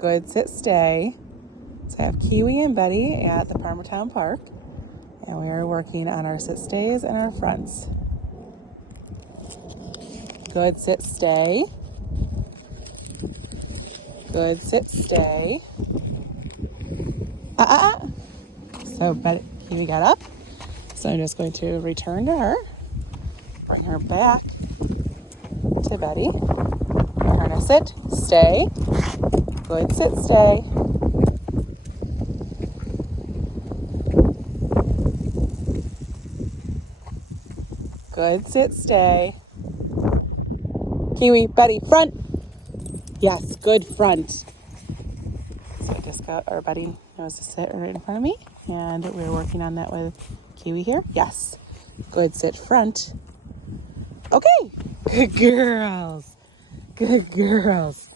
Good sit, stay. So I have Kiwi and Betty at the Farmertown Park, and we are working on our sit stays and our fronts. Good sit, stay. Good sit, stay. So Kiwi got up. So I'm just going to return to her, bring her back to Betty. We're going to sit, stay. Good sit, stay. Good sit, stay. Kiwi, Betty, front. Yes, good front. So I just got, our Betty knows to sit right in front of me, and we're working on that with Kiwi here. Yes, good sit, front. Okay, good girls. Good girls.